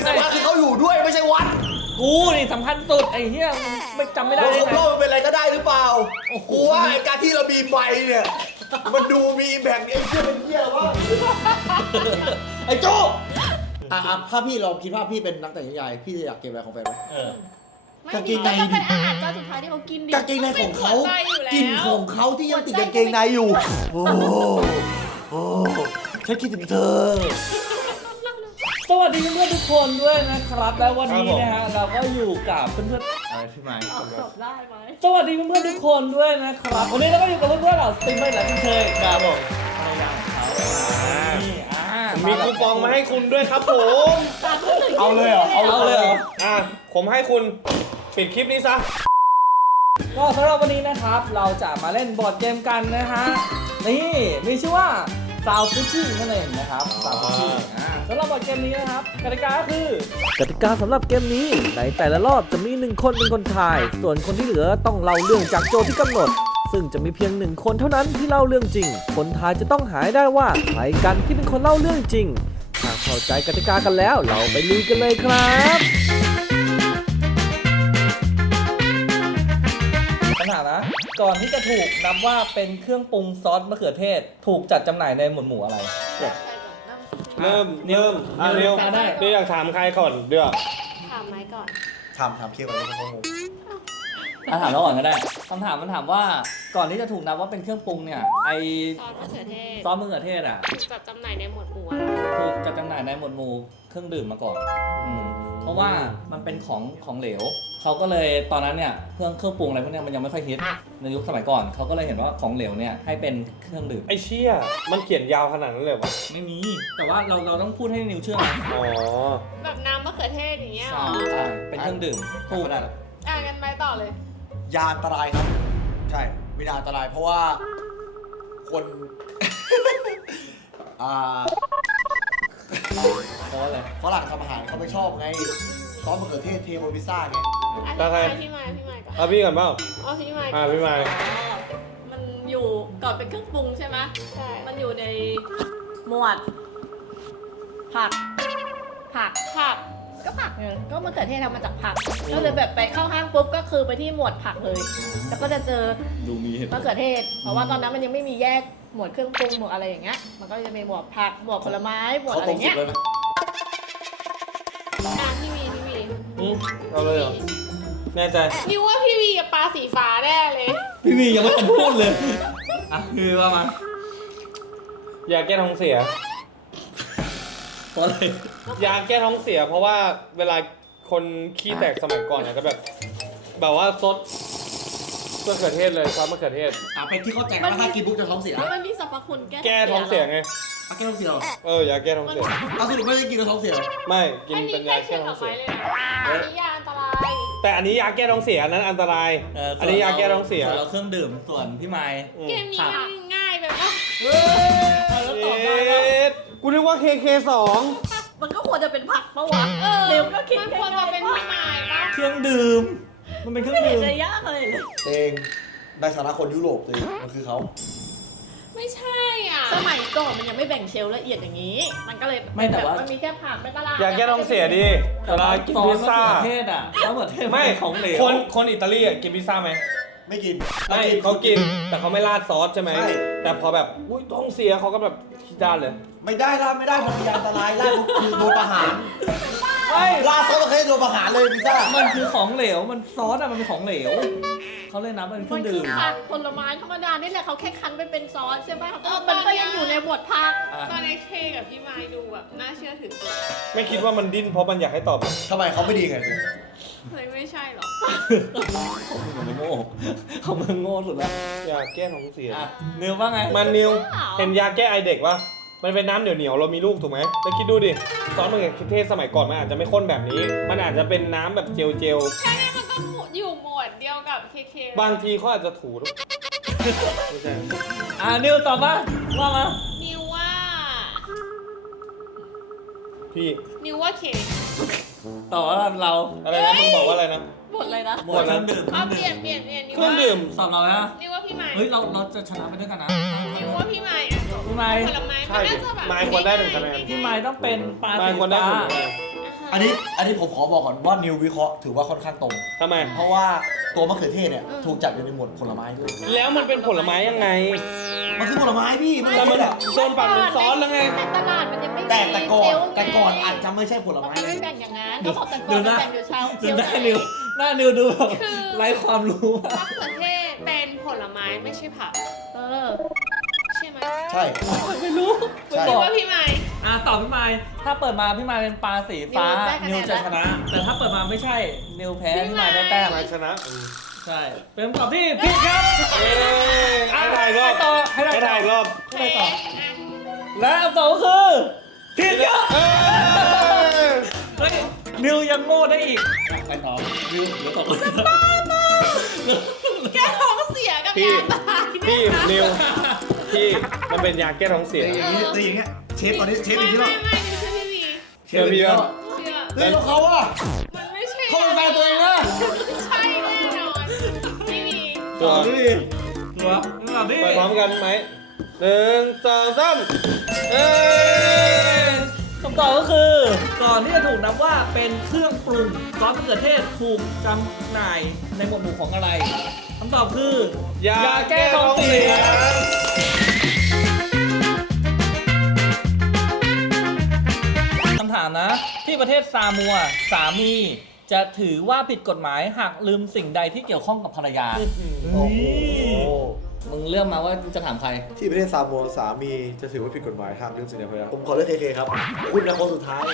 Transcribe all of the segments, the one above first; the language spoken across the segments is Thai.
ที่สำคัญคือเขาอยู่ด้วยไม่ใช่วัดกูนี่สำคัญสุดไอ้เหี้ยไม่จำไม่ได้ว่าได้ครบไงรอบมันเป็นอะไรก็ได้หรือเปล่าโอ้โห กูว่าไอ้การที่เรามีไมค์เนี่ย มันดูมีแบ่งไอ้เหี้ยเป็นเหี้ยวะไอ้โจ้อะอะถ้าพี่ลองคิดว่าพี่เป็นนักแต่งนิยายพี่จะอยากเก็บอะไรของแฟนไหม เออ ไม่กางเกมีงใน ก็เป็นอาหารจานสุดท้ายที่เขากินดิกางเกงในของเขาป็นหัวใจอยู่แล้วกลิ่นของเขาที่ยังติดกางเกงในอยู่ โอ้โหโอ้โหฉันคิดถึงเธอ สวัสดีเพื่อนๆทุกคนด้วยนะครับ และวันนี้ครับผมนะฮะเราก็อยู่กับเพื่อนๆ อะไรพี่ไม้ออกจบได้ไหมสวัสดีเพื่อนๆทุกคนด้วยนะครับ วันนี้เราก็อยู่กับเพื่อนๆเราสตรีมเมอร์หลายเช่นเคยครับผมภรรยาของเขานี่อ่ามีมีคูปองมาให้คุณด้วยครับผมเอาเลยเหรอ เอาเลยเหรอ อะ ผมให้คุณปิดคลิปนี้ซะ ก็สำหรับวันนี้นะครับ เราจะมาเล่นบอร์ดเกมกันนะฮะ นี่มีชื่อว่า ซาวฟุชินั่นเองนะครับซาวฟุชิอ่าสำหรับบอร์ดเกมนี้นะครับกติกาก็คือกติกาสำหรับเกมนี้ในแต่ละรอบจะมีหนึ่งคนเป็นคนทาย ส่วนคนที่เหลือต้องเล่าเรื่องจากโจทย์ที่กำหนด ซึ่งจะมีเพียงหนึ่งคนเท่านั้นที่เล่าเรื่องจริง คนทายจะต้องหายได้ว่าใครกันที่เป็นคนเล่าเรื่องจริงถ้าเข้าใจกติกากันแล้ว เราไปลุยกันเลยครับ ก่อนที่จะถูกนับว่าเป็นเครื่องปรุงซอสมะเขือเทศ ถูกจัดจำหน่ายในหมวดหมู่อะไร เริ่มนิวเริ่มอะนิเร็ววได้ เดี๋ยวอยากถามใครก่อนเดี๋ยว ถามไม้ก่อน ถามถามเคลียร์ก่อนเลยเพราะงง อะถามเราก่อนก็ได้คำถามมันถามว่าก่อนที่จะถูกนับว่าเป็นเครื่องปรุงเนี่ย ไอซอสมะเขือเทศซอสมะเขือเทศอะ ถูกจัดจำหน่ายในหมวดหมู่อะไรถูกจัดจำหน่ายในหมวดหมู่เครื่องดื่มมาก่อนอืมเพราะว่ามันเป็นของของเหลว เขาก็เลยตอนนั้นเนี่ยเครื่องเครื่องปรุงอะไรพวกเนี้ยมันยังไม่ค่อยฮิตในยุคสมัยก่อน เขาก็เลยเห็นว่าของเหลวเนี่ยให้เป็นเครื่องดื่ม ไอ้เชี่ยมันเขียนยาวขนาดนั้นเลยวะไม่มี แต่ว่าเราเราต้องพูดให้นิวเชื่อนะอ๋อแบบน้ำมะเขือเทศอย่างเงี้ยเหรใช่อใช่เป็นเครื่องดื่มถูกก็ได้แหละอ่านกันไม้ต่อเลย ยาอันตรายครับ ใช่มียาอันตรายเพราะว่าคน อ่าเพราะอะไรฝรั่งทำอาหารเขาไม่ชอบไงซอสมะเขือเทศเทบนพิซซ่าไงอะแล้วใคร พี่ไม้พี่ไม้ก่อนเอาพี่ก่อนเปล่า เอาพี่ไม้ก่อะอนพี่ไม้มันอยู่ก่อนเป็นเครื่องปรุงใช่ไหมใช่มันอยู่ในหมวด ผัก ผักผัก ก็ผักไงก็มะเขือเทศทำมาจากผัก ก็เลยแบบไปเข้าห้างปุ๊บก็คือไปที่หมวดผักเลย แล้วก็จะเจอดูมีเหตุมะเขือเทศ เพราะว่าตอนนั้นมันยังไม่มีแยกหมวดเครื่องปรุงหมวดอะไรอย่างเงี้ย มันก็จะมีหมวดผักหมวดผลไม้หมวดเขาอะตไรรงสุเงี้ดยเลยนะอะพี่วีพี่วีอืมเอาเลยเหรอแน่ใจนิวว่าพี่วีกับปลาสีฟ้าแน่เลย พี่วียังไม่ทันพูดเลย อะคือว่ามายาแก้ท้องเสีย เพราะอะไรยาแก้ท้องเสีย เพราะว่าเวลาคนขี้แตกสมัยก่อนอาจจะแบบ แบบว่าซดมะเขือเทศเลยซอสมะเขือเทศ อะเป็นที่เข้าใจกันว่าถ้ากินปุ๊บจะท้องเสียมันมีสรรพคุณแก้แก้ท้องเสียไงอะแก้ท้องเสียเหรอเออยาแก้ท้องเสีย เอาสรุปไม่ได้กินแล้วท้องเสียเหรอไม่กินอันนี้เป็นใกล้ยาเคีแก้ยงท้กัอบงไม้เสีย เลยนะอันนี้ยาอันตราย แต่อันนี้ยาแก้ท้องเสียอันนั้นอันตรายเอันนี้ยาแก้ท้องเสียส่วนเราเครื่องดื่มส่วนพี่ไม้อืม เกมนี้มันง่ายแบบว่า เอาแล้วตอบได้ปะ เอ๊ะ กูนึกว่า KK สองมันก็ควรจะเป็นผักปะวะเออเร็วก็คิดมันควรจะเป็นพี่ไม้ปะเครื่องดื่ม มันเป็นเครื่อไม่งเห็นดื่ม จะยากเลยเลยเองในฐานะคนยุโรปเลยมันคือเขาไม่ใช่อะสมัยก่อนมันยังไม่แบ่งเชลฟ์ละเอียดอย่างนี้ มันก็เลยไม่แต่ว่านมีแค่ผักไม่ตลาดยาแก้ท้องเสียดิเวลากินซอพิสซมะซ่าเขือเทศอะซอสมะเขือเทศนไม่เป็นของเหลวคนคนอิตาลีอะกินพิซซ่าไหมไม่กินไม่เขากิน แต่เขาไม่ราดซอสใช่ไหม ใช่ แต่พอแบบอุ้ยท้องเสียเขาก็แบบขี้ด้านเลย ไม่ได้ล่าไม่ได้ทำยาอันตรายล่าปุ๊บคือโดนประหารไม่ล่าซอสมะเขือเทศโดนประหารเลยพิซซ่ามันคือของเหลว มันซอสอะมันเป็นของเหลว เขาเลยนับเป็นเครื่มัอนงคืดื่อมผักผลไม้ธรรมดานี่แหละเขาแค่คั้นไปเป็นซอสใช่ไหมเออมันก็ตอนเนี้ยยังอยู่ในหมวดผักอะตอนในเคกับพี่ไม้ดูแบบน่าเชื่อถือสุดไม่คิดว่ามันดิ้นเพราะมันอยากให้ตอบ ทำไมเขาไม่ดีไง เฮ้ยไม่ใช่หรอกเขามึงโง่เขามึงโง่สุดแล้วยาแก้ท้องเสีย อะนิวว่าไงมันนิว เห็นยาแก้ไอเด็กปะมันเป็นน้ำเหนียวเหนียวๆเรามีลูกถูกไหมแล้วคิดดูดิ ซอสมะเขือเทศสมัยก่อนมันอาจจะไม่ข้นแบบนี้ มันอาจจะเป็นน้ำแบบเจลเจลแค่นี้มันก็อยู่หมวดเดียวกับเคเคๆบางทีเขาอาจจะถูไม่ใช่อะนิวตอบมาว่ามานิวว่า พี่นิวว่าเค ตอบว่าเรา อะไรนะมึงบอกว่าอะไรนะ หมดเลยนะหมดเครื่องดื่มเอาเปลี่ยนเปลี่ยนเปลี่ยนนิวเครื่องว่าดื่ม สอบเรานะ นิวว่าพี่ไม้เฮ้ย เราเราจะชนะไปด้วยกันนะ นิวว่าพี่ไม้อะจบพี่ไม้ผลไม้ใช่มันน่าจะแบบไม้ควรได้หนึ่งคะแนน พี่ไม้ต้องเป็นปลาไม้สีควรได้ฟ้าหนึ่งคะแนนอันนี้อันนี้ผมขอบอกก่อนว่านิววิเคราะห์ถือว่าค่อนข้างตรง ทำไม เพราะว่าตัวมะเขือเทศเนี่ยถูกจัดอยู่ในหมวดผลไม้ด้วยแล้วมันเป็นผลไม้ยังไง มันคือผลไม้พี่ไม่แต่ใช่มันแบบโดนปั่นเป็นซอสแล้วไง ในตลาดมัน ยังไม่มีแต่แต่ก่อนเชลฟ์ไงแต่ก่อนอาจจะไม่ใช่ผลมันไม้ไม่แบ่งอย่างนั้นก็บอกแต่ก่อนมันแบ่งอยู่เช้าดูเชียวหน้าไหนนิวหน้านิวดูแบบไร้ความรู้มะเขือเทศเป็นผลไม้ไม่ใช่ผัก เออใช่ไหมใช่ไม่รู้ใช่ไม่คิบดอกว่าพี่ไม้ อะตอบพี่ไม้ถ้าเปิดมาพี่ไม้เป็นปลาสีฟ้านิวจะชนะ แต่ถ้าเปิดมาไม่ใช่นิวแพ้พี่ไม้ได้แต้มมาชนะใช่ เป็นคำตอบที่ผิดครับเอ้ยให้ถ่ายอีกรอบ ให้ต่อให้ให้ต่ถ่ายอีกรอบ ให้ไปต่อ และคำตอบก็คือผิดครับเอ้ยเฮ้ยนิวยังโง่ได้อีกไปต่อนิวเดี๋ยวต่อแก้ท้องเสียกับพี่ ยาตายพี่เนี่ยนิวพี่มันเป็นยาแก้ท้องเสียแต่อย่างนี้แต่อย่างเงี้ยเชฟตอนนี้เชฟไม่อย่างนี้หรไม่อไม่ไม่ใช่พี่วีเชฟอย่างนี้หรอเชื่อเฮ้ยแล้วเขาอะ มันไม่ใช่เขาเป็นแฟนตัวเองนะ ใช่แน่นอนพี่วีตัวดิตัวคำตอบที่ไปพร้อมกันไหม หนึ่งสองสามเอ้ยคำตอบก็คือก่อนที่จะถูกนับว่าเป็นเครื่องปรุงซอสมะเขือเทศถูกจำหน่ายในหมวดหมู่ของอะไรคำตอบคือยาแก้ท้องเสียคำถามนะ ที่ประเทศซามัว สามี จะถือว่าผิดกฎหมายหากลืมสิ่งใดที่เกี่ยวข้องกับภรรยา โอ้โห มึงเลือกมาว่าจะถามใคร ที่ประเทศซามัวสามีจะถือว่าผิดกฎหมายห้ามเรื่องสิ่งใดภรรยาผมขอเลือกเคเคครับ คุณเป็นคนสุดท้าย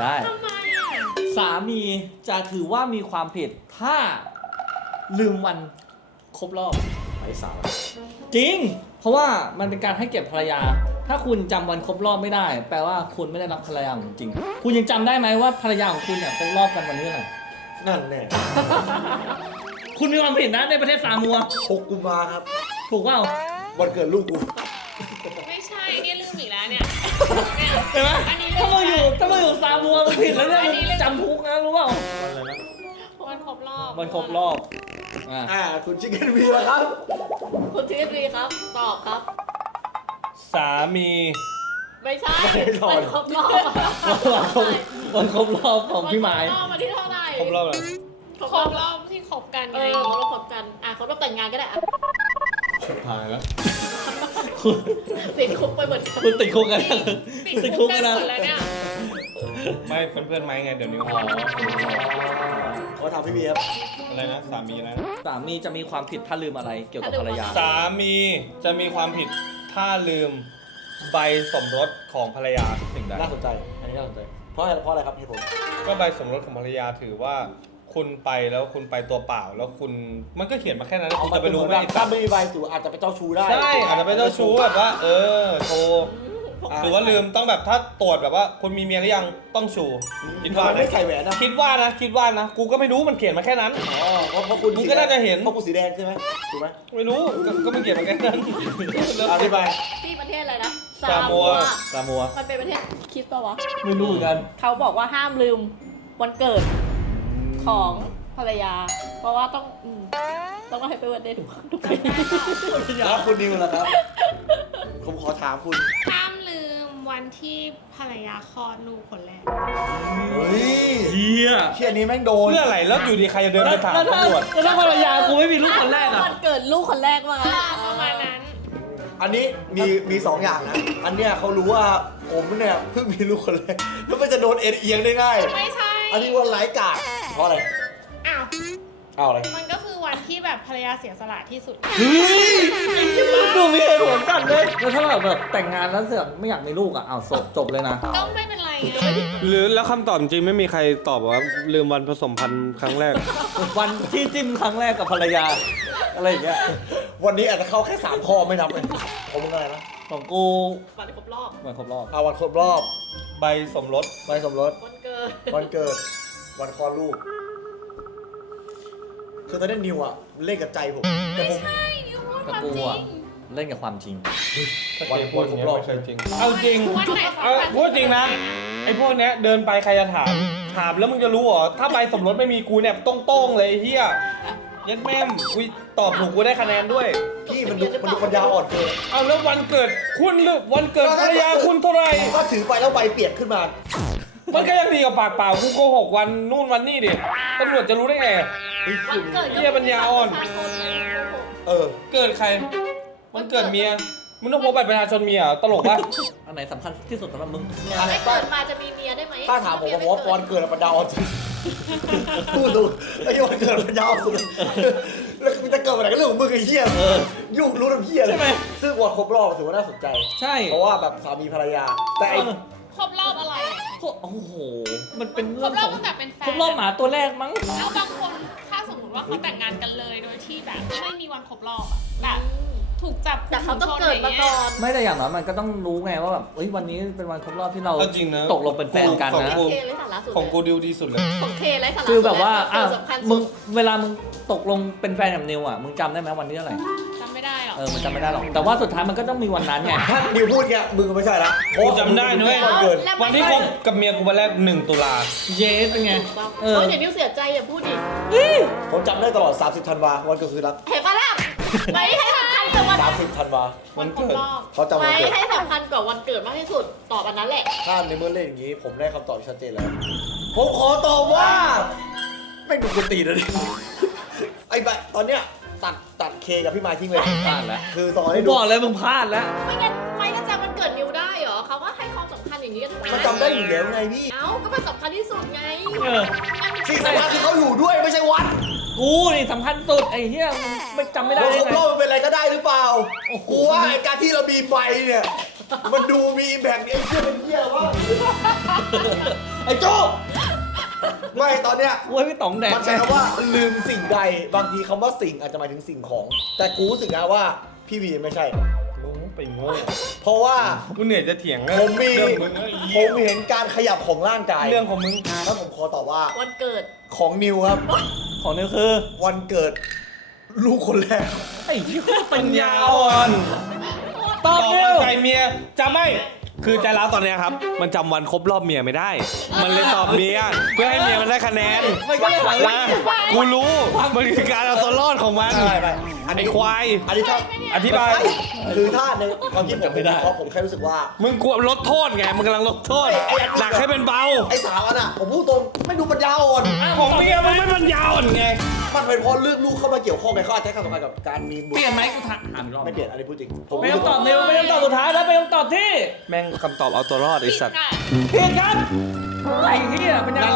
ได้ ทำไมอะสามีจะถือว่ามีความผิดถ้าลืมวันครบรอบไอ้สาวจริง เพราะว่ามันเป็นการให้เกียรติภรรยา ถ้าคุณจำวันครบรอบไม่ได้ แปลว่าคุณไม่ได้รักภรรยาของจริง คุณยังจำได้ไหมว่าภรรยาของคุณเนี่ยครบรอบกันวันนี้เท่าไหร่นั่นแน่ คุณมีความผิดนะในประเทศซามัว หกกุมภาครับถูกเปล่า วันเกิดลูกกู ไม่ใช่นี่ลืมอีกแล้วเนี่ยเนี่ยเห็นไหมอันนี้ถ้าลืมามอยู่ถ้ามาอยู่ซามัวมันผิดแล้วเนี่ยอันนี้เลยจำคุกนะรู้เปล่าวันครบรอบวันครบรอบอะอ่า คุณชิคเก้นวีแล้วครับคุณทีรีครับ ตอบครับ สามีไม่ใช่ไม่ตอบมันครบรอบอะวันครบวันครบรอบของพี่หมาย วันครบรอบวันที่เท่าไหร่ครบรอบแล้วครบรอบที่ คบกันเอไงอเราคบกัน อะเขาต้องแต่งงานก็ได้อะผ่านแล้วคุณติดคุกไปเหมือนกันคุณติดคุกกันยังติดติดคุคุกกกักันนหนะมดแล้วเนี่ยไม่เป็นเพื่อนไหมไงเดี๋ยวนี้เขาทำพี่เบียร์อะไรนะสามีอะไรนะสามีจะมีความผิดถ้าลืมอะไรเกี่ยวกับภรรยา สามีจะมีความผิดถ้าลืมใบสมรสของภรรยาสิ่งใดน่าสนใจ อันนี้น่าสนใจ เพราะอะไรเพราะอะไรครับเหตุผลก็ใบสมรสของภรรยาถือว่า คุณไปแล้วคุณไปตัวเปล่าแล้วคุณมันก็เขียนมาแค่นั้นคุณจะไปรู้ไหมถ้าไม่มีใบตู่อาจจะไปเจ้าชู้ได้ใช่อาจจะเป็นเจ้าชู้แบบว่า เออโชว์อ่าหรือว่าลืมต้องแบบถ้าตรวจแบบว่าคุณมีเมียหรือยังต้องชูคิดว่าทำไมนะไม่ใส่แหวนนะคิดว่านะคิดว่านะกูก็ไม่รู้มันเขียนมาแค่นั้นอ๋อเพราะเพราะคุณมึงก็น่าจะเห็นเพราะคุณสีแดงใช่ไหมถูกไหมไม่รู้ก็ก็มันเขียนมาแค่นั้นอธิบายที่ประเทศอะไรนะซามัวซามัวมันเป็นประเทศคิดปะวะไม่รู้เหมือนกันเขาบอกว่าห้ามลืมวันเกิด ของภรรยา เพราะว่าต้องอืมต้องให้ไปวันเดย์ทุกทุกปีแล้วคุณนิวล่ะครับ ผมขอถามคุณห้ามลืมวันที่ภรรยาคลอดลูกคนแรก เฮ้ยเฮียเชี่ยนี้แม่งโดนเพื่ออะไรแล้วอยู่ดีใครจะเดินแล้วไปถามแล้วถ้าตำรวจแล้วถ้าภรรยากูไม่มีลูกคนแรกอะวันเกิดลูกคนแรกว่างั้นประมาณนั้น อันนี้มีมีสองอย่างนะ อันเนี้ยเขารู้ว่าผมเนี่ยเพิ่งมีลูกคนแรกแล้วมันจะโดนเอ็นเอียงได้ง่ายไม่ใช่ อันนี้วันไร้กาดเพราะอะไรอ้าว อ้าวอะไรมันก็คือวันที่แบบภรรยาเสียสละที่สุด เฮ้ยดูมีเหตุผลจัดเลยแล้วถ้าแบบแบบแต่งงานแล้วเสือกไม่อยากมีลูกอะอ้าวจบจบเลยนะ ก็ไม่เป็นไรไงหรือแล้วคำตอบจริงไม่มีใครตอบว่าลืมวันผสมพันธุ์ครั้งแรก วันที่จิ้มครั้งแรกกับภรรยา อะไรอย่างเงี้ยวันนี้อาจจะเข้าแค่สามข้อไม่นับเลยผมมึงอะไรนะของกูวันครบรอบวันครบรอบเอาวันครบรอบ ใบสมรสใบสมรส วันเกิดวันเกิด วันคลอดลูก คือตอนนี้นิวอะเล่นกับใจผมแต่ผม ใช่นี่พูดกับความกูจริอะงเล่นกับความจริงวันพูดอย่างเงี้ยวันครบรอบไม่เคยจริง เอาจริงวันไหนสำเอาคัญพูดจริงนะ ไอ้พวกเนี้ยเดินไปใครจะถาม ถามแล้วมึงจะรู้เหรอ ถ้าใบสมรสไม่มีกูเนี่ยต้องโต้งเลยไอ้เฮีย ยันแม่มอุ้ยตอบถูกกูได้คะแนนด้วย พี่มันดูมันดูปัญญาอ่อนเกินเอาแล้ววันเกิดคุณหรือวันเกิดภรรยาคุณเท่าไหร่ ก็ถือไปแล้วใบเปียกขึ้นมา มันก็ยังดีกับปากเปล่ากูโกหกวันนู่นวันนี่ดิตำรวจจะรู้ได้ไง วันเกิดเหี้ยปัญญาอ่อนประชาชนไงเออ เกิดใคร มันเกิดเมีย มึงต้องพกบัตรประชาชนเมียเหรอตลกปะอันไหนสำคัญที่สุดสำหรับมึงไม่เกิดมาจะมีเมียได้ไหมถ้าถามผมว่าปอนเกิดปัญญาอ่อนจริงพูดดูไอ้ที่วันเกิดปัญญาอ่อนสุดแล้วมันจะเกิดอะไรก็เรื่องของมึงไอ้เหี้ยยุ่งรู้ทำเหี้ยเลยใช่ไหม ซึ่งวันครบรอบถือว่าน่าสนใจ ใช่ เพราะว่าแบบสามีภรรยา แต่ไอ้ครบรอบอะไรอะโอ้โห มันเป็นครเรื่องบรขอบองตั้งแต่เป็นแฟนครบรอบหมาตัวแรกมั้ง แล้วบางคนถ้าสมมติว่าเขาแต่งงานกันเลยโดยที่แบบไม่มีวันครบรอบอะแบบ ถูกจับแต่เขาต้องเกิดมาก่อน ไม่แต่อย่างน้อยมันก็ต้องรู้ไงว่าแบบเอ้ยวันนี้เป็นวันครบรอบที่เราเอาจริงนะตกลงเป็นแฟนกันของนะ กู เคไรสาระสุดของกูเลยดิวดีสุดเลย ของเคไรสาระคือแบบว่าสุดอะเลยสำคัญมึสุงดเวลามึงตกลงเป็นแฟนกับนิวอะมึงจำได้ไหมวันนี้เท่าไหร่จำไม่ได้หรอกเออมันจำไม่ได้หรอกแต่ว่าสุดท้ายมันก็ต้องมีวันนั้นไงถ้านิวพูดเงี้ยมึงก็ไม่ใช่ละกูจำได้นะเว้ยวันเกิดแล้ววันที่คบกับเมียกูวันแรกหนึ่งตุลา เยสเป็นไงถูกต้องเออเฮ้ยเดี๋ยวนิวเสียใจอย่าพูดดิผมจำได้ตลอด 30ธันวาวันเกิดคือรักเห็นปะล่ะไม่ให้สำคัญ กับวัน30ธันวาวันเกิดครบรอบเขาจำวันไม่เกิดให้สำคัญกับวันเกิดมากที่สุด ตอบอันนั้นแหละ ถ้าในเมื่อเล่นอย่างนี้ ผมได้คำตอบที่ชัดเจนแล้ว ผมขอตอบว่า ไม่ดูกุตีนะดิไอ้ใบตอนเนี้ยตัดตัดเคกับพี่มายทิ้งเลยพลาดแล้ว คือตอนกูให้ดู บอกเลยมึงพลาดแล้ว ไม่งั้นไม่งั้นจำวันเกิดนิวได้เหรอเขาว่าให้ความสำคัญ อย่างนี้กันทั้งมันจำได้อยู่แล้วไงพี่เอ้าก็มันสำคัญที่สุดไงเออ สิ่งสำคัญคือเขาอยู่ด้วยไม่ใช่วัดกูนี่สำคัญสุดไอ้เหี้ยมึงไม่จำไม่ได้เราได้ครบไง รอบมันเป็นอะไรก็ได้หรือเปล่ากูว่าไอ้การที่เรามีใบเนี่ย มันดูมีแบ่งไอ้เหี้ยเป็นเหี้ยวะไอ้โจ้ไม่ตอนเนี้ยกูให้พี่ต๋องแดกมันใช้คำว่าลืมสิ่งใด บางทีคำว่าสิ่งอาจจะหมายถึงสิ่งของ แต่กูรู้สึกนะว่าพี่วีไม่ใช่ มึงไปโง่เพราะว่ากูเหนื่อยจะเถียงนะผมมีเรื่องมึงไอ้ผเหี้ยมเห็นการขยับของร่างกายเรื่องของมึงแล้วผมขอตอบว่าวันเกิด ของนิวครับ ของนิวคือวันเกิด ลูกคนแรก ไอ้ที่ปัญญาอ่อนตอบบอกเร็ว่าวใจเมียจำไม่ คือใจร้าวตอนเนี้ยครับ มันจำวันครบรอบเมียไม่ได้ มันเลยตอบเมียเพื่อให้เมียมันได้คะแนนมันก็เลยถามว่า นะกูรู้ มันคือการเอาตัวรอดของมันใช่ไปอันไอ้นี้ควาย อันนี้ถ้าอธิบายไม่ใช่คือถ้าในความคิดผมจำไม่ได้เพราะผมแค่รู้สึกว่า มึงกลัวลดโทษไง มึงกำลังลดโทษ ไอ้ไอ้อันนี้ หนักให้เป็นเบา ไอ้สามอันอะ ผมพูดตรงไม่ดูปัญญาอ่อนของเมียมึงไม่มันยาวอ่อนไง มันเป็นเพราะเรื่องลูกเข้ามาเกี่ยวข้องไงเขาอาจจะให้ความสำคัญกับการมีบุตเปรลี่ยนไหมกูถามถามอีกรอบไม่เปลี่ยนอันนี้พูดจริงผมไม่ต้องตอบนิวไม่ต้องตอบสุดท้ายแล้วไม่ต้องตอบที่ แม่งคำตอบเอาตัวรอดไอ้ผิดสัตว์ค่ะผิดครับไอ้เหี้ยเป็นยังไง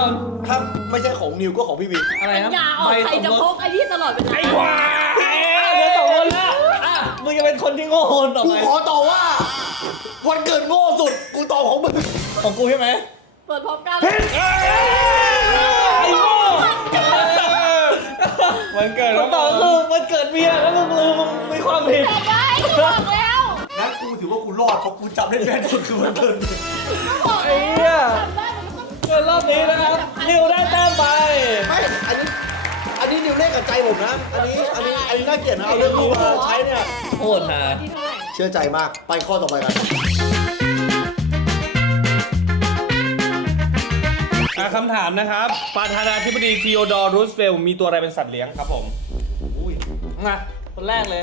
ถ้าไม่ใช่ของนิวก็ของพี่วีอะไรปันะญญาอ่อนใครจะพกไอ้นี่ตลอดเวลาไอ้ควายอะเดี๋ยวสองคนละอะมึงจะเป็นคนที่โง่ต่อกูไปขอตอบว่า วันเกิดโง่สุด กูตอบของมึงของกูใช่ไหมเปิดพร้อมกันไอ้โง่วันเกิดแล้วคำตอบคือมันเกิดเมียแล้วมึงลืมมึงมีความผิดได้บอกแล้วงั้น กูถือว่ากูรอดเพราะกูจำได้แม่นสุดคือวันเกิดมึงบอกไอ้เหี้ยเกิดรอบนี้นะครับนิวได้แต้มไป ไม่อันนี้ อันนี้นิวเล่นกับใจผมนะ อันนี้ อันนี้ อันนี้น่าเกลียดนะเอาเรื่องลูกมาใช้เนี่ยโคตรฮาที่เชื่อใจมาก ไปข้อต่อไปกันอะคำถามนะครับ ประธานาธิบดีทีโอดอร์รูสเวลมีตัวอะไรเป็นสัตว์เลี้ยงครับผมอุ้ยมาคนแรกเลย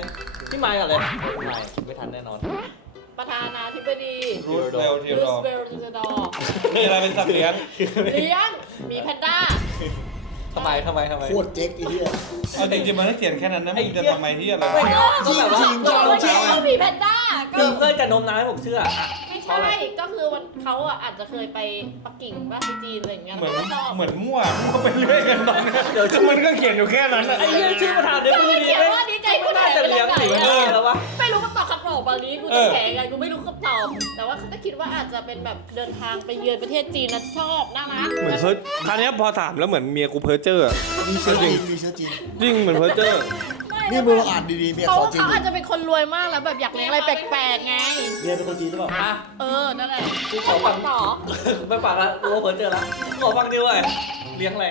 พี่ไมค์ก่อนเลยพี่ไมค์ไม่ทันแน่นอน ธานาธิบดีรูสเวลต์ทีโอรูดอสร์เวลต์เจดอร์มีอะไรเป็นสัตว์เลี้ยงเลี้ยงหมีแพนด้าทำไมทำไมทำไมโคตรเจ๊กไอ้เหี้ยเอาจริงๆมันไม่เขียนแค่นั้นนะมึงจะทำไมที่อะไรไม่ก็ก็แบบว่าจริงๆก็จริงก็หมีแพนด้าก็ คือเพื่อนกับนมน้ำให้ผมเชื่ออะ ไม่ใช่ก็คือวันเขาอะอาจจะเคยไปปักกิ่งบ้านที่จีนอะไรอย่างเงี้ยเหมือนแล้วก็ชอบเหมือนมั่วมั่วไปเรื่อยกันตอนนี้เดี๋ยวมันก็เขียนอยู่แค่นั้นอะ ไอ้เหี้ยชื่อประธานเดี๋ยวก็มึงไม่ดีเขียนไม่ว่าดีใจกูไม่แถน่าจะไปเลี้ยงไหนหรือไม่ได้แล้ววะ ไม่รู้คำตอบคำตอบอันนี้กูจะแถไงกูไม่รู้คำตอบ แต่ว่าเขาจะคิดว่าอาจจะเป็นแบบเดินทางไปเยือนประเทศจีนนะชอบน่ารักเหมือนเพิร์คราวเนี้ยพอถามแล้วเหมือนเมียกูเพิร์เจอร์อะมีเชื้อจีนมีเชื้อจีนจริงเหมือนเพิร์เจอร์ นี่มึงลองอ่านดีๆเมียเขาขอจีนเขาอาจจะเป็นคนรวยมากแล้วแบบอยากเลี้ยงอะไรแปลกๆไง เมียเป็นคนจีนหรือเปล่าอะเออ นั่นแหละ กูขอฟังต่อไม่ฝากละรู้ว่าเปิดเจอละขอฟังดิวเลยเลี้ยงอะไร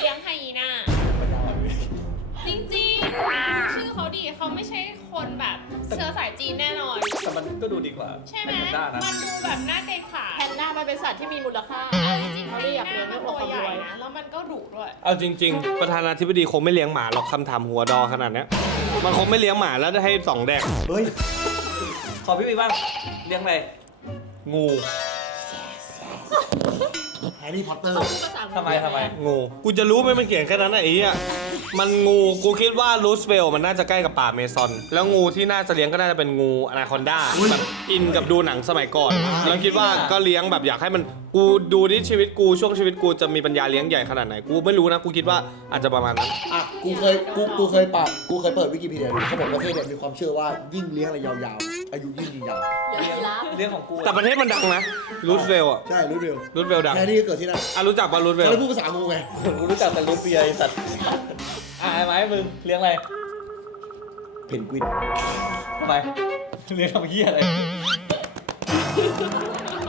เลี้ยงไฮยีน่า จริงๆ ชื่อเขาดีเขาไม่ใช่คนแบบ เชื้อสายจีนแน่นอน แต่มันก็ดูดีกว่าใช่ไหมแพนด้านะมันดูแบบหน้าเกรงขาแพนด้าบ้านเป็นสัตว์ที่มีมูลค่าเอาจริงๆเขาไฮเลยอยากยีเลี้ยน่างมัเพื่อนความตัวใหรญ่วยนะแล้วมันก็ดุด้วยเอาจริง ๆ ประธานาธิบดีคงไม่เลี้ยงหมาหรอกคำถามหัวดอขนาดเนี้ยมันคงไม่เลี้ยงหมาแล้วให้สองแดกเฮ้ยขอพี่วีบ้างเลี้ยงอะไรงูแฮ ร์รี่พอตเตอร์เขาพูดภาษาอังกฤษทำไมทำไม งู กูจะรู้ไหมมันเขียนแค่นั้นน่ะไอ้เหี้ยมันงู กูคิดว่ารูสเวลมันน่าจะใกล้กับป่าเมซอน แล้วงูที่น่าจะเลี้ยงก็น่าจะเป็นงูอนาคอนดาแบบอินกับดูหนังสมัยก่อน แล้วคิดว่าก็เลี้ยงแบบอยากให้มันกูดูที่ชีวิตกูช่วงชีวิตกูจะมีปัญญาเลี้ยงใหญ่ขนาดไหน กูไม่รู้นะ กูคิดว่าอาจจะประมาณนั้นอะกูเคยกูกูเคยปะกูเคยเปิดวิกิพีเดียดูเขาบอกประเทศเนี่ยมีความเชื่อว่ายิ่งเลี้ยงอะไรยาวๆ อายุยิ่งยืนยาวเดี๋ยวยีราฟเลี้ยงของกูแต่ประเทศมันดังนะรูสเวลอะใช่รู้เร็วรูสเวลดังแฮร์รี่ก็เกิดที่นั่นอะรู้จักป่ะรูสเวเขาลเลยพูดภาษางูไงกูรู้จักแต่รูเปียไอ้สัตว์อะไอ้ไม้มึงเลี้ยงอะไรเพนกวินทำไมเลี้ยงทำเหี้ยอะไร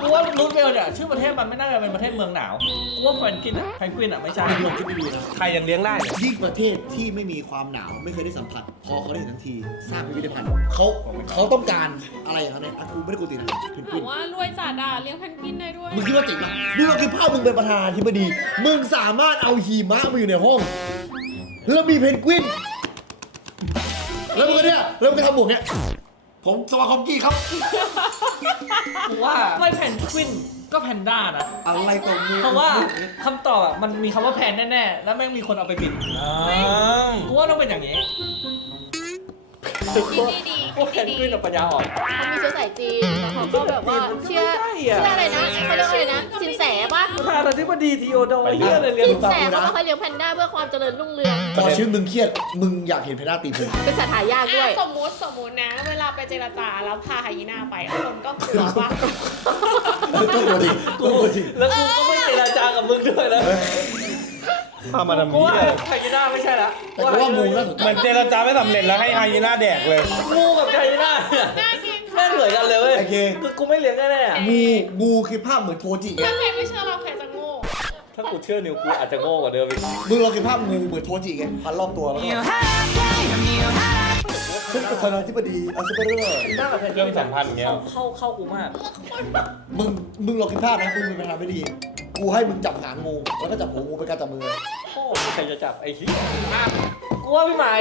กูว่ารูทเวลเนี่ยชื่อประเทศมันไม่น่าจะเป็นประเทศเมืองหนาวกูว่าแพนกวินอะแพนกวินอะไม่ใช่มึงลองคิดดีๆนะใครยังเลี้ยงได้เนี่ยยิ่งประเทศที่ไม่มีความหนาวไม่เคยได้สัมผัส พอเขาได้เห็นทันทีสร้างพิพิธภัณฑ์เขาเขาต้องการอะไรอย่างนั้นเนี่ยอะกูไม่ได้กูตีนะเพนกถาวิมนว่ารวยจัดอะเลี้ยงแพนกวินได้ด้วยมึงคิดว่าเจ๋งปะมึงลองคิดภาพมึงเป็นประธานาธิบดี มึงสามารถเอาหิมะมาอยู่ในห้อง แล้วมีเพนกวิน แล้วมึงก็เนี่ยแล้วมึงก็ทำหมวกเนี่ย ผมสวาคอมกี้ครับ กูว่าไม่แพนกวินก็แพนด้านะอะไรตรงนี้เพราะว่าคำตอบอะมันมีคำว่าแพนแน่ๆ แล้วแม่งมีคนเอาไปปิดอ้าวกูว่าต้องเป็นอย่างนี้ คิดดีๆพวกแพคิดนดีกวินกับปัญญาอ่อน เขามีเชื้อสายจีนแล้วเขาก็แบบว่าเชื่อไม่ใช่อะเชื่ออะไรนะเขาเรียกว่าอะไรนะสินแสป่ะประธานาธิบดีทีโอดอร์เหี้ยอะไรเรียนสินแสเขาก็เคยเลี้ยงแพนด้าเพื่อความเจริญรุ่งเรืองพอชีวิตมึงเครียด มึงอยากเห็นเพนด้าตีพุงเป็นสัตว์หายากๆด้อะวยสมมุติสมมุตินะ เวลาไปเจรจาแล้วพาไฮยีน่าไปอะคนก็กลัวว่าต้องตัวจริงต้องตัวจริงแล้วกูก็ไม่เจรจากับมึงด้วยนะ พามาทำกูนี้ว่าเลยไฮยีน่าไม่ใช่ละแต่กูว่างูน่าสนใจมันเจรจาไม่สำเร็จแล้วให้ไฮยีน่าแดกเลย งูกับไฮยีน่าเนี่ยน่ากินแม่งเหมือนกันเลยเว้ยโอเค คือกูไม่เลี้ยงแน่ๆอะงูงูคือภาพเหมือนโทจิไงถ้าใครไม่เชื่อเราใครจะโง่ถ้ากูเชื่อนิวกูอาจจะโง่กว่าเดิมอีก มึงลองคิดภาพงูเหมือนโทจิไงพันรอบตัวแล้วก็ ซึ่งประธานาธิบดีอัลซิเปอร์หน้ากับแพนกวินเรื่องสัมพันธ์อย่างเงี้ยเข้าเข้ากูมาก มึงมึงลองคิดภาพนะกูเป็นประธานาธิบดี กูให้มึงจับหางงูแล้วก็จับหัวงูเป็นการจับมือโอ้ใครจะจับไอ้เหี้ยอะกูว่าพี่ใหม่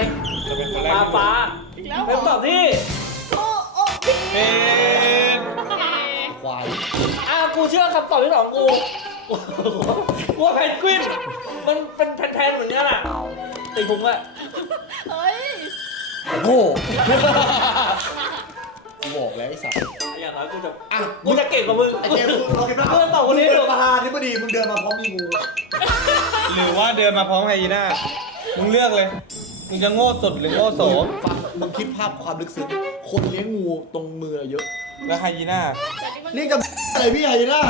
จะเป็นคนแรกปลาที่ฟ้าอีกแล้วเหรเป็นอตอบที่เอ๊ะควายอะกูเชื่อคำตอบที่สองกูกูว่าแพนกวิน มันเป็นแพนๆเหมือนกันอะตีพุงอะเฮ้ย โง่กูบอกแล้วไอ้สัตว์อย่างน้อยกูจะอะกูจะเก่งกว่ามึงไอ้เจมส์มึงลองคิดภาพเพื่อนตอบคนนี้มึงดูเป็นประธานาธิบดีมึงเดินมาพร้อมมีงูหรือว่าเดินมาพร้อมไฮยีน่า มึงเลือกเลย มึงจะโง่สุดหรือโง่โสมฟังมึงคิดภาพความลึกซึ้งคนเลี้ยงงูตรงมือเยอะแล้วไฮยีน่าแต่นี่มันเรียกกับอะไรพี่ไฮยีน่า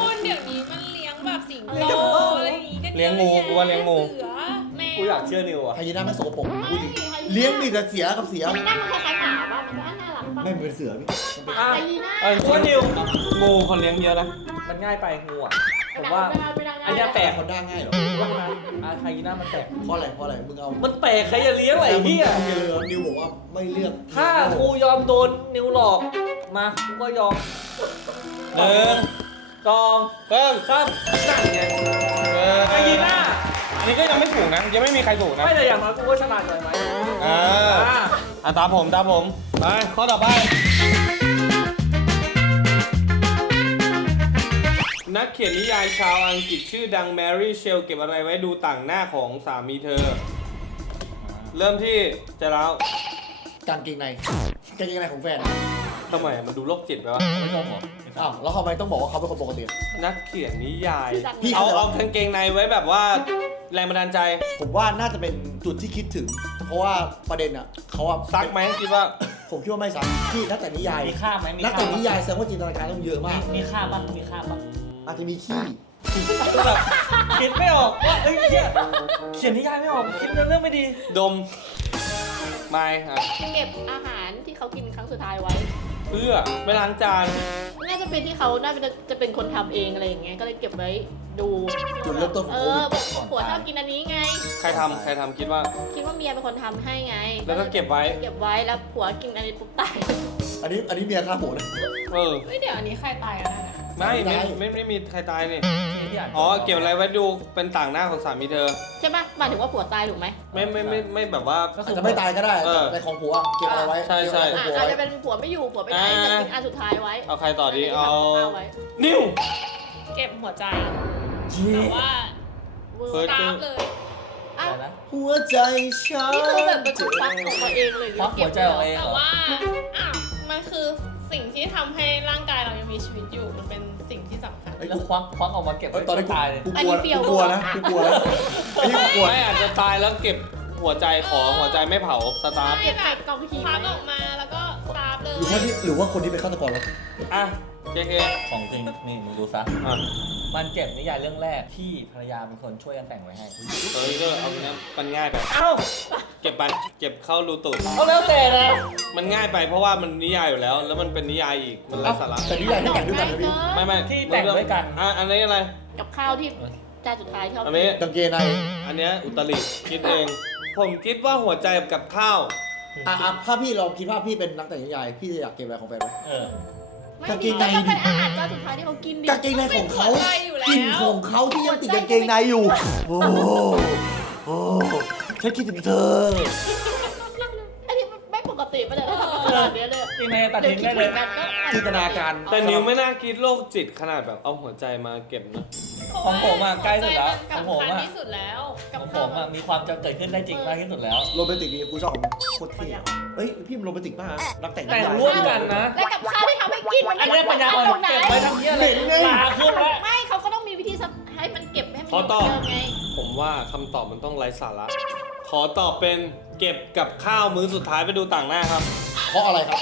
คนเดี๋ยวนี้มันเลี้ยงแบบสิงโตอะไรอย่างงี้กันเลี้ยงงูกูว่าเลี้ยงงูเสือแมวกูอยากเชื่อนิวอะไฮยีน่าไม่สกปรกพูดจริง เลี้ยงมีแต่เสียกับเสียหน้ามันคล้ายๆหมาป่ะมันก็น่ารักป่ะไม่เหมือนเสือพี่อะไอ้ยีน่าเอาจกูริว่างนิวๆงูคนเลี้ยงเยอะนะมันง่ายไปงูอะผมว่าไปดังไปดังอันเนี้ยแปลกคนด้าง่ายเหรอว่าไงอะไทยน่ามันแปลกเพราะอะไรเพราะอะไรมึงเอามันแปลกใครจะเลี้ยงอะไรแต่มึงเหี้ยมึงเลยนิวบอกว่าไม่เลือกถ้ากูยอมโดนนิวหลอกมากูก็ยอมหนึ่งสองเริ่มสามนั่นไงเออไอ้ยีน่า อันนี้ก็ยังไม่ถูกนะ ยังไม่มีใครถูกนะไม่แต่อย่างน้อยกูก็ฉลาดหน่อยไหมอ่าอะอะตามผมตามผมไปข้อต่อไป นักเขียนนิยายชาวอังกฤษชื่อดังแมรี่เชลเก็บอะไรไว้ดูต่างหน้าของสามีเธอ เริ่มที่เจะแล้วกางเกงในกางเกงในของแฟนทำไมมันดูโรคจิตไปวะไม่งงเหรอ อ้าวแล้วทำไมต้องบอกว่าเขาเป็นคนปกติ นักเขียนนิยายพี่ เอาเข้าใจเอากางเกงในไว้แบบว่าแรงบันดาลใจ ผมว่าน่าจะเป็นจุดที่คิดถึง เพราะว่าประเด็นอะเขาอะซักไหมคิดว่า ผมคิดว่าไม่ซักที่นักแต่นิยายมีค่าไหมมีนักค่าแต่ไหมนิยายแสดงว่าจินตนาการต้องเยอะมาก มีค่าบ้างมีค่าบ้างอาจจะมีขี้คือแบบคิดไม่ออกว่าเอ้ยเหี้ยเขียนนิยายไม่ออกคิดเรื่องไม่ดี ดม ไม่อะเก็บอาหารที่เขากินครั้งสุดท้ายไว้ เพื่อไม่ล้างจานน่าจะ เป็นที่เขาน่าจะจะเป็นคนทำเองอะไรอย่างเงี้ย ก็เลยเก็บไว้ดูจุดเริ่มต้นของเอโควิอด บอกผัวชอบกินอันนี้ไง ใครทำใครทำคิดว่า คิดว่าเมียเป็นคนทำให้ไงแล้วก็เก็บไว้ เก็บไว้แล้วผัวกินอันนี้ปุ๊บตายอันนี้อันนี้เมียฆ่าโหดนะ เออ เฮ้ยเดี๋ยวอันนี้ใครตายกันแน่นะ ไม่ไม่ไม่ไม่มีใครตายนี่ที่อ่านอ๋อเก็บอะไรไว้ดูเป็นต่างหน้าของสามีเธอ ใช่ปะหมายถึงว่าผัวตายถูกไหมไม่ไม่ไม่ไม่แบบว่า ก็อาคืจอจะไม่ตายก็ได้เออในของผัวเก็บเอาไว้ใช่ใช่เก็บอะเอาไว้อาจจะเป็นผัวไม่อยู่ผัวไปไหนแต่ทิ้งอันสุดท้ายไว้เอาใครต่อดีนนี้เอาทำกับข้าวไว้นิว เก็บหัวใจแต่ว่าเวอเฟิร์ร์ส ตามเลยอ้าวอะไรนะหัวใจฉันนี่คือแบบเป็นควักออกมาเองเลยควักหัวใจออกเอง แต่ว่าอ้าวมันคือ สิ่งที่ทำให้ร่างกายเรายังมีชีวิตอยู่มันเป็นสิ่งที่สำคัญไอ้แล้วกูควักควักออกมาเก็บเอ้ยตอนนี้กูตายเลยกูกลัวกูกลัวนะกูกลัวนะไอ้ที่กูกลัวไม่อาจจะตายแล้วเก็บหัวใจขอหัวใจไม่เผาสตาร์ทเก็บใส่กล่องหีบพักไว้ออกมาแล้วก็ตาบเลย หรือว่าที่หรือว่าคนที่เป็นฆาตกรวะ อะ เจ๊เของจริงนี่มึงดูซะอะมันเก็บนิยายเรื่องแรกที่ภรรยาเป็นคนช่วยกันแต่งไว้ให้เออก็เอาเนี้ยมันง่ายไป เอ้าเก็บไปเก็บเข้ารูตูดเอาแล้วแต่นะมันง่ายไปเพราะว่ามันนิยายอยู่แล้ว แล้วมันเป็นนิยายอีก มันไร้สาระ แต่นี่ใหญ่ที่แต่งด้วยกันนะพี่ไม่ไม่ที่แต่งด้วยกันอะอันนี้อะไร กับข้าวที่จานสุดท้ายชอบอันนี้ กางเกงในอันเนี้ยอุตริคิดเอง ผมคิดว่าหัวใจกับข้าวอะอะถ้าพี่ลองคิดว่าพี่เป็นนักแต่งนิยายพี่จะอยากเก็บอะไรของแฟนไหมเออ ไม่กางเกมีงในก็เป็นอาหารจานสุดท้ายที่เขากินดิกางเกงในของเขาหัวใจอยู่แล้วกลิ่นของเขาที่ยังติดกางเกงในอยู่ โอ้โหโอ้โหฉันคิดถึงเธอ อันนี้ไม่ปกติปะเนี่ยถ้าทำมาขนาดเนี้ยเลย จริงไหมตัดเดี๋ยวทิ้งคิดได้เหเลมือยนกันก็จินตนาการแต่นิวไม่น่าคิดโรคจิตขนาดแบบเอาหัวใจมาเก็บนะของผมอะใกล้สุดแล้วของผมสำคัญอะ ที่สุดแล้วขกับองผข้าวมอะมีความจะเกิดขึ้นได้จริงมากที่สุดแล้ว โรแมนติกดีกูชอบของมึงโคตรเท่เฮ้ยพี่มันโรแมนติกมากนะนักแต่งนิแต่งยายร่วมกันนะ แล้วกับข้าวที่ทำให้กินมันอันเนี้ยปัญญาอ่อนตรงไหนเก็บไว้ทั้งเยี่ยเลยเหม็นไงตาขึ้นแล้วไม่เขาก็ต้องมีวิธีให้มันเก็บให้มันขอตอบเดิมไงผมว่าคำตอบมันต้องไร้สาระ ขอตอบเป็นเก็บกับข้าวมื้อสุดท้ายไปดูต่างหน้าครับ เพราะอะไรครับ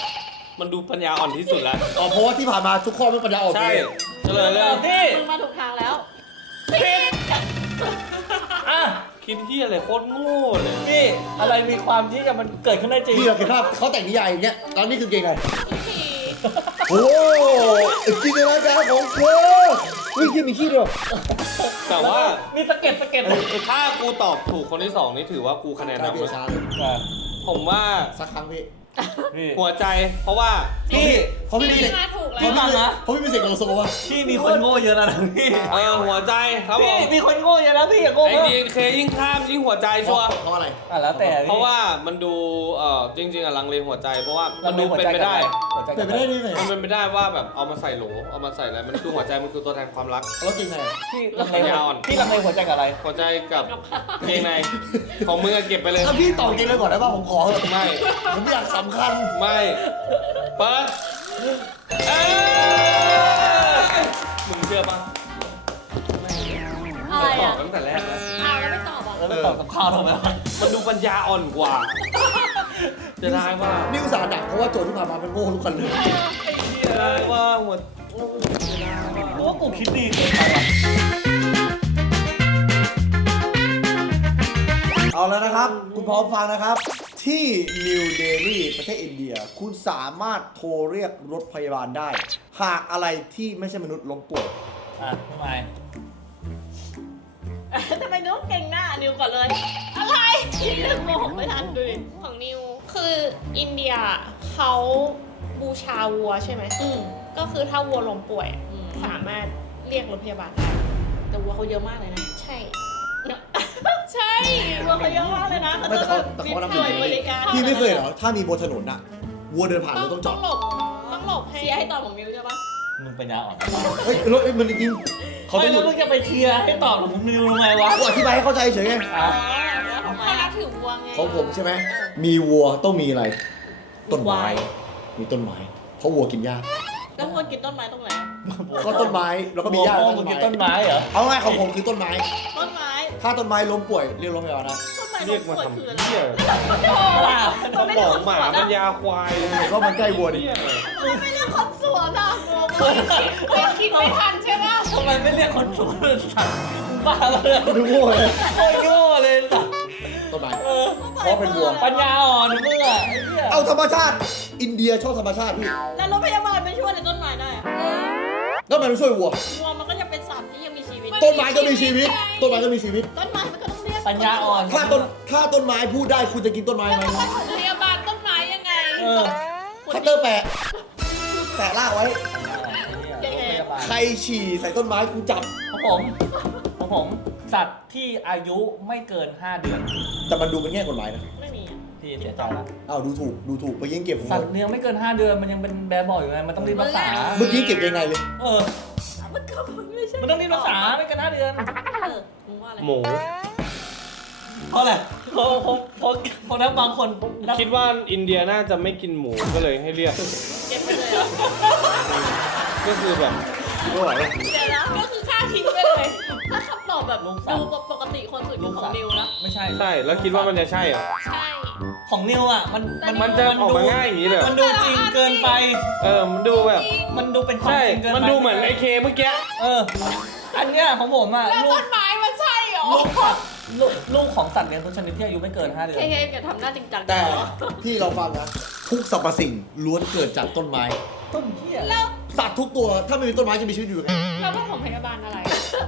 มันดูปัญญาอ่อนที่สุดแล้ว อ๋อเพราะว่าที่ผ่านมาทุกข้อไม่ปัญญาอ่อนใช่เลยเฉลยเลยพี่มึงมาถูกทางแล้วอะคิดที่อะไรโคตรโง่เลยพี่อะไรมีความที่จะมันเกิดขึ้นได้จริง พี่เราเห็นภาพเขาแต่งนิยายอย่างเงี้ยแล้วนี่คือเกงไงทีโอ้จินตนาการของเธอเฮ้ยที่มีขี้ด้วย แต่ว่ามีสะเก็ดสะเก็ดถ้ากูตอบถูกคนที่สองนี่ถือว่ากูคะแนนได้นำพี่นะช้าเลยอะผมว่าสักครั้งพี่ พี่หัวใจ เพราะว่าพี่เพราะพี่มีเสกมาถูกเพแล้ราะวพี่ฟังนะเพราะพี่มีเสกโลโซวะพี่มีคนโง่เยอะแล้วนะพี่เออหัวใจครับผพี่มมีคนโง่เยอะแล้วพี่อย่าโง่ไอ้มากดีเคยิ่งข้ามยิ่งหัวใจชัวร์เพราะอะไร อะแล้วแต่พี่เพราะว่ามันดูเอ่อจริง ๆอะลังเลหัวใจ เพราะว่ามันดูเป็นไปได้ หัวใจเป็นไปได้ได้ไงมันเป็นไปได้ว่าแบบเอามาใส่โหลเอามาใส่อะไรมันคือหัวใจมันคือตัวแทนความรัก แล้วจริงไงพี่ลังเลปัญญาอ่อนพี่ลังเลหัวใจกับอะไร หัวใจกับเกงในของมึงอะเก็บไปเลย ถ้าพี่ตอบเกงเลยก่อนได้ป่ะผมขอเถอะไม่ ผมอยากสำคัญ ไม่เปิดเอ้ยมึงเชื่อปะอะไรตออะบตั้งแต่แรกแล้วอ้าวแล้วไม่ตอบอะแล้วไปตอบกับข้าวทำไมวะมันดูปัญญาอ่อนกว่า จะได้ว่านี่อุตส่าห์ดักเพราะว่าโจทย์ที่ผ่านมาเป็นโง่ทุกคนเลยจะได้ว่าหัวรู้ว่ากูคิดดีเกินไปว่ะเอาแล้วนะครับ คุณพร้อมฟังนะครับ ที่นิวเดลีประเทศอินเดีย คุณสามารถโทรเรียกรถพยาบาลได้ หากอะไรที่ไม่ใช่มนุษย์ล้มป่วย อะทำไมทำไมนุ๊กเก่งหน้านิวก่อนเลย อะไรนึกโมโหไม่ทันดูดิของนิวคืออินเดียเขาบูชาวัวใช่ไหมอืม ก็คือถ้าวัวล้มป่วย อืม สามารถเรียกรถพยาบาลได้แต่วัวเขาเยอะมากเลยนะ ใช่ใช่วัวเขาเยอะมากเลยนะไม่แต่เขาแต่มีเขาทำหน่วยดีบริการพี่ไม่เคยเหรอ ถ้ามีบนถนนอะวัวเดินผ่านต้อเรางต้องจต้ออดงหลบต้องหลบให้เชียร์ให้ตอบของนิวใช่ปะมึงปัญญาอ่อนเฮ้ยรถเอ้ยมันจริงเขาไม่ต้องหยุแล้วดมึงจะไปเชียร์ให้ตอบหรือมึงรู้ทำไมวะกูอธิบายให้เข้าใจเฉยไงอะแล้วทำไมเขานัอะบถือวัวไงของผมใช่ไหมมีวัวต้องมีอะไร ต้นไม้ มีต้นไม้ เพราะวัวกินหญ้าแล้ววัวกินต้นไม้ตรงไหนก็ต้นไม้แล้วก็มีหญ้าโอ้แล้วมึก็งต้กินนต้นไม้ไม้เหรอ เอาง่ายของผมคือต้นไม้ต้นไม้ ถ้าต้นไม้ล้มป่วยเรียกรถพยาบาลนะต้นไม้เรียกมาป่วยทำคืออะไรเหี้ยมันไม่บเรียอกกคนหสมาวนปัอะญญาควายก็มันใกล้วัวดิเหี้ยมันไม่เรียกคนสวนอะงงมากเด็กคิดไม่ทันใช่ปะทำไมไม่เรียกคนสูงสัตว์บ้าเลยดูโง่เลยโคตรโง่เลยสัตว์ต้นไม้เออเพราะเป็นวัวปัญญาอ่อนมึงอะไอ้เหี้ยเอาธรรมชาติ อินเดียชอบธรรมชาติพี่แล้วรถพยาบาลไปช่วยในต้นไม้ได้อะแล้วมันไม่ช่วยวัววัวมันก็ ตต้นไม้ก็มีชีวิต ต้นไม้ก็มีชีวิต ต้นไม้มันก็ต้องเรียกปัญญาอ่อนถ้าต้นถ้าต้นไม้พูดได้คุณจะกินต้นไม้ไหมพยาบาลต้นไม้ยังไงเออคัตเตอร์แปะ แปะลากไว้ยังไงพยาบาลใครฉี่ใส่ต้นไม้กูจับของผมของผมสัตว์ที่อายุไม่เกิน 5 เดือน แต่มันดูเป็นแง่กฎหมายนะไม่มีอะพี่เสียใจละอ้าวดูถูกดูถูกไปยิ่งเก็บผมหสัมตดว์เลี้ยงไม่เกิน 5 เดือนมันยังเป็นแบบบอกอยู่ไงมันต้องรีบรักษาเมื่อกี้เก็บยังไงเลย เออ มันก็มันไม่ใช่มันต้องรีบรักษาไม่เกิน5เดือน เออมึงว่าอะไรหมู เพราะอะไรเพราะเพราะเพราะเพราะนักบางคนนักคิดว่าอินเดียน่าจะไม่กินหมูก็เลยให้เรียก เก็บไปเลยเหรอก็คือแบบไม่ไหวเดี๋ยวนะก็คือฆ่าทิ้งไปเลยถ้าคำตอบแบบดูปกติคนสุดคือของนิวนะไม่ใช่ ใช่ แล้วคิดว่ามันจะใช่เหรอ ใช่ ของนิวอะมันมันจะออกมาง่ายอย่างนี้เลยเหรอ มันดูจริงเกินไป เออมันดูแบบ มันดูเป็นความใช่ จริงเกินไปมันดูเหมือนไอเคเมื่อกี้ เออ อันเนี้ยของผมอะแล้วลูต้กนไม้มันใช่เหรอลูกสัตว์ลูกลูกของสัตว์เลี้ยงทุกชนิดที่อายุไม่เกิน5เดือเคนเคอย่าทำหน้าจริงจังแต่พี่เราฟังนะ ทุกสรรพสิ่งล้วนเกิดจากต้นไม้ ต้นเหี้ยแล้ว สัตว์ทุกตัวถ้าไม่มีต้นไม้จะมีชีวิตอยู่ยังไงแล้วว่าของพยาบาลอะไร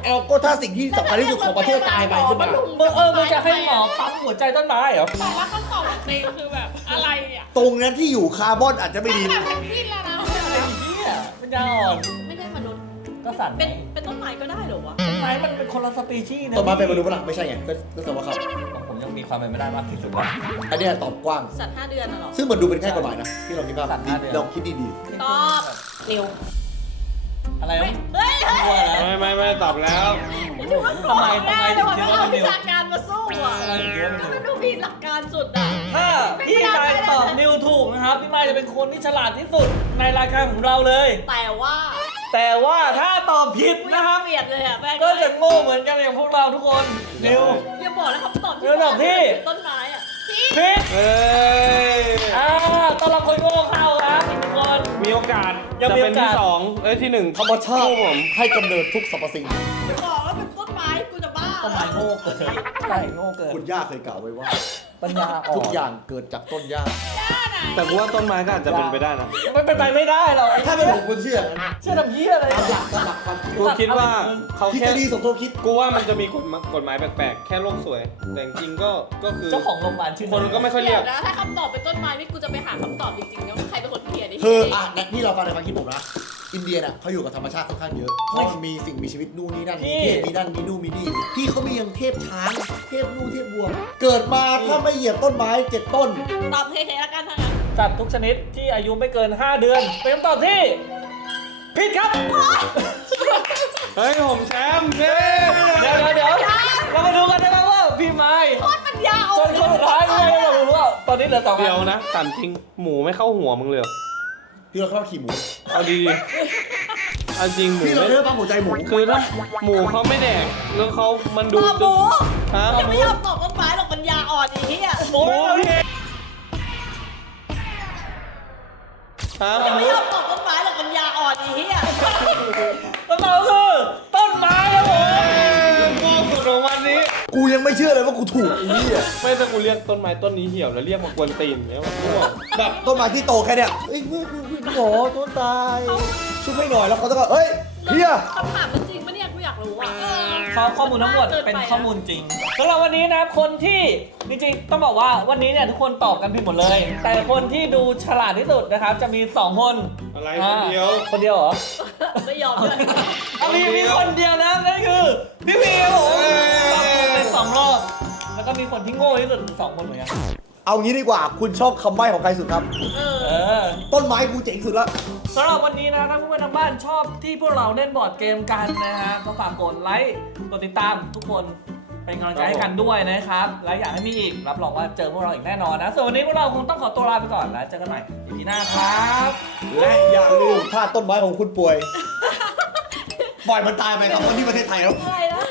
เอาก็ถ้าสิ่งที่สำคัญที่สุดของประเทศตายไปขึ้นมามึงเออมึงจะให้หมอปั๊มหัวใจต้นไม้เหรอแต่ว่าคำตอบของเนยคือแบบอะไรอะตรงนั้นที่อยู่คาร์บอนอาจจะไม่ดีแบบเพนกวินแล้วนะไอ้เหี้ยมันยาอ่อนไม่ใช่มนุษย์ก็สัตว์เป็ไงนเป็นต้นไม้ก็ได้เหรอวะต้นไม้มันเป็นคนละสปีชีส์นะต้นไม้เป็นมนุษย์ปะล่ะไม่ใช่ไงก็ก็แสดงว่าครับของผมยังมีความเป็นไปได้มากที่สุดแล้วอันเนี้ยตอบกว้าง สัตว์ห้าเดือนน่ะเหรอซึ่งมันดูเป็นแค่กฎหมายนะที่เราคิดว่าสัตว์ห้าเดือนลองคิดดีตอบ นิวอะไรวะเฮ้ยเฮ้ยกลัวนะไม่ไม่ไม่ตอบแล้วมันถือว่าตอบได้แต่ว่าต้องเอาวิชาการมาสู้อะอะไรเยอะก็มันดูมีหลักการสุดอะ ถ้าพี่นายตอบนิวถูกนะครับพี่นายจะเป็นคนที่ฉลาดที่สุดในรายการของเราเลย แต่ว่าแต่ว่าถ้าตอบผิดกูนะนะคครัรับบเปลี่ยนเลยอะแม่งก็จะโง่เหมือนกันอย่างพวกเราทุกคนนิว อย่าบอกนะคำตอบเดี๋ยวหน่อยพี่ ต้นไม้อะ ผิดเอ้ยอ่าต้อนรับคนโง่เข้าครับทุกคน มีโอกาสยังจะมีเป็นโอกาส ที่สองเอ้ยที่หนึ่งๆธรรมชาติคู่ผมให้กำเนิดทุกสรรพสิ่งอย่าบอกว่าเป็นต้นไม้กูจะบ้าต้นไม้โง่เกินใช่โง่เกินคุณย่าเคยกล่าวไว้ว่า ปัญญาอ่อนทุกอย่างเกิดจากต้นหญ้า แต่กูว่าต้นไม้ก็อาจจะเป็นไปได้นะมันเป็นไปไม่ได้หรอกไอ้ถ้าเป็นผมคุณเชื่ออย่างนั้นเชื่อทำเหี้ยอะไรตามหลักตามหลักความคิดกูคิดว่าเขาทฤษแค่ฎีสมคบคิดกูว่ามันจะมีกฎหมายกฎหมายแปลกๆ แค่โลกสวย แต่จริงๆก็ก็คือเจ้าของโรงพยาบาลชื่อคนก็ไม่ค่อยเรีเดี๋ยยกวนะถ้าคำตอบเป็นต้นไม้นี่กูจะไปหาคำตอบจริงๆนะว่าใครเป็นคนเขียนไอ้คือเหี้ยอะนะที่เราฟังในความคิดผมนะอินเดียน่ะเขาอยู่กับธรรมชาติค่อนข้างเยอะเพราะมันมีสิ่งมีชีวิตนู่นนี่นั่นมีเทพมีนั่นมีนู่นมีนี่พี่เขามียังเทพช้างเทพนู่นเทพวัว เกิดมาถ้าไม่เหยียบต้นไม้เจ็ดต้น ตอบเคเคแล้วกันทั้งนั้น สัตว์ทุกชนิดที่อายุไม่เกิน 5 เดือน เป็นคำตอบที่ผิดครับเฮ้ยผมแชมป์เย้เดี๋ยวเดี๋ยวเดี๋ยวเรามาดูกันนะครับว่าพี่ไม้โคตรปัญญาอ่จอนนคนสุดท้ายเลยเรารู้ว่าตอนนี้เหลือสองอันเดี๋ยวนะถามจริงหมูไม่เข้าหัวมึงเลยเหรอพี่เราเข้าขี่หมู เอาดีๆเอาจริงหมูพี่เราไม่เริ่มฟังหัวใจหมูคือถ้าหมูเขาไม่แดกแล้วเขามันตดูอบหมูฮะจะไม่ยอมตอบต้นไม้หรอกปัญญาอ่อนไอ้เหี้ยหมูหมูพี่ ฮะ จะไม่ยอมตอบต้นไม้หรอกปัญญาอ่อนไอ้เหี้ยคำตอบคือต้นไม้ครับผมโง่สุดของวันนี้ กูยังไม่เชื่อเลยว่ากูถูกไอ้เหี้ยไม่ถ้ากูเรียกต้นไม้ต้นนี้เหี่ยวแล้วเรียกมากวนตีนเนี่ยมันง่วงแบบต้นไม้ที่โตแค่เนี้ยเอ้ยพี่หมอต้นตายช่วยให้หน่อยแล้วเขาจะก็เอ้ยเฮียคำถามมันจ ริงปะเนี่ยกูอยากรู้อะข้อข้อมูลทั้งหมดเป็นข้อมูลจริงสำหรับวันนี้นะครับคนที่จริงๆต้องบอกว่าวันนี้เนี่ยทุกคนตอบกันผิดหมดเลย แต่คนที่ดูฉลาดที่สุดนะครับ จะมี 2 คนอะไรคนเดียวอ่าคนเดียวเหรอไม่ยอมด้วยอะมีมีคนเดียวนะนั่นคือพี่พีครับผมตอบถูกเป็นสองรอบแล้วก็มีคนที่โง่ที่สุดสองคนเหมือนกัน เอางี้ดีกว่าคุณชอบคำใบ้ของใครสุดครับ เออเออต้นไม้กูเจ๋งสุดละ สำหรับวันนี้นะถ้าเพื่อนๆทางบ้านชอบที่พวกเราเล่นบอร์ดเกมกันนะฮะก็ฝากกดไลค์กดติดตามทุกคนเป็นกำลังใจให้กันด้วยนะครับ และอยากให้มีอีกรับรองว่าเจอพวกเราอีกแน่นอนนะส่วนวันนี้พวกเราคงต้องขอตัวลาไปก่อนแล้วเจอกันใหม่อีพีหน้าครับและอย่าลืมถ้าต้นไม้ของคุณป่วย ปล่อยมันตายไปครับวันที่ประเทศไทยแล้วอะไรนะ